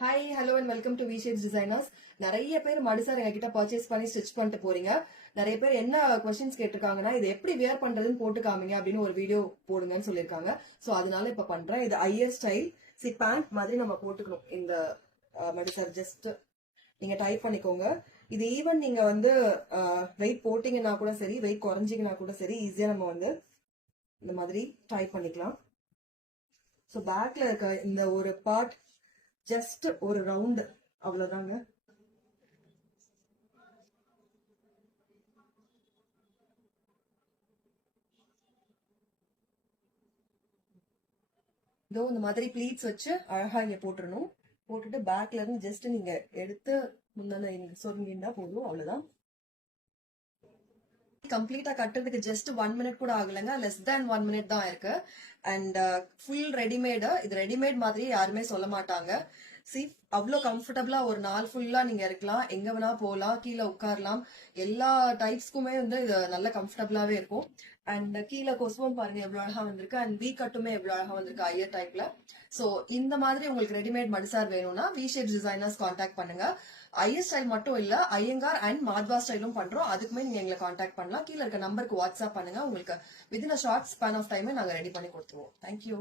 Hi hello and welcome to V shapes designers. நிறைய பேர் மடிசார் எங்ககிட்ட பர்ச்சேஸ் பண்ணி ஸ்டிச் பண்ணிட்டு போறீங்க. நிறைய பேர் என்ன கொஸ்டின்ஸ் கேட்டிருக்காங்கன்னா, இது எப்படி வேர் பண்றதுன்னு போட்டு காமிங்க அப்படின்னு ஒரு வீடியோ போடுங்கன்னு சொல்லியிருக்காங்க. ஸோ அதனால இப்ப பண்றேன். இது ஐயர் ஸ்டைல் பேண்ட் மாதிரி நம்ம போட்டுக்கணும். இந்த மடிசார் ஜஸ்ட் நீங்க டைப் பண்ணிக்கோங்க. இது ஈவன் நீங்க வந்து வெயிட் போட்டீங்கன்னா கூட சரி, வெயிட் குறைஞ்சிங்கன்னா கூட சரி, ஈஸியா நம்ம வந்து இந்த மாதிரி டைப் பண்ணிக்கலாம். ஸோ பேக்ல இருக்க இந்த ஒரு பார்ட் ஜஸ்ட் ஒரு ரவுண்ட், அவ்வளவுதாங்க. இதோ இந்த மாதிரி ப்ளீட்ஸ் வச்சு அழகா இங்க போட்டுறணும். போட்டுட்டு பேக்ல இருந்து ஜஸ்ட் நீங்க எடுத்து முன்னாடி சொருங்கினா போதும், அவ்வளவுதான். கம்ப்ளீட்டா கட்டுறதுக்கு ஜஸ்ட் 1 மினிட் கூட ஆகலைங்க. லெஸ் தேன் 1 மினிட் தான் இருக்கு. And full readymade. இது ரெடிமேட் மாதிரி யாருமே சொல்ல மாட்டாங்க. சி, அவ்வளோ கம்ஃபர்டபுளா ஒரு நாள் ஃபுல்லா நீங்க இருக்கலாம், எங்க வேணா போகலாம், கீழே உட்காரலாம். எல்லா டைப்ஸ்க்குமே வந்து இது நல்ல கம்ஃபர்டபுளாவே இருக்கும். அண்ட் கீழே கொசுவம் பாருங்க எவ்வளவு அழகா வந்திருக்கு. அண்ட் வீ கட்டுமே எவ்வளவு அழகா வந்திருக்கு ஐயர் டைப்ல. சோ இந்த மாதிரி உங்களுக்கு ரெடிமேட் மடிசார் வேணும்னா வி ஷேப்ஸ் டிசைனர்ஸ் கான்டாக்ட் பண்ணுங்க. ஐயர் ஸ்டைல் மட்டும் இல்ல, ஐயங்கார் அண்ட் மாத்வா ஸ்டைலும் பண்றோம். அதுக்குமே நீங்க எங்களை கான்டாக்ட் பண்ணலாம். கீழே இருக்க நம்பருக்கு வாட்ஸ்அப் பண்ணுங்க. உங்களுக்கு within a short span of டைமே நாங்க ரெடி பண்ணி கொடுத்துருவோம். தேங்க்யூ.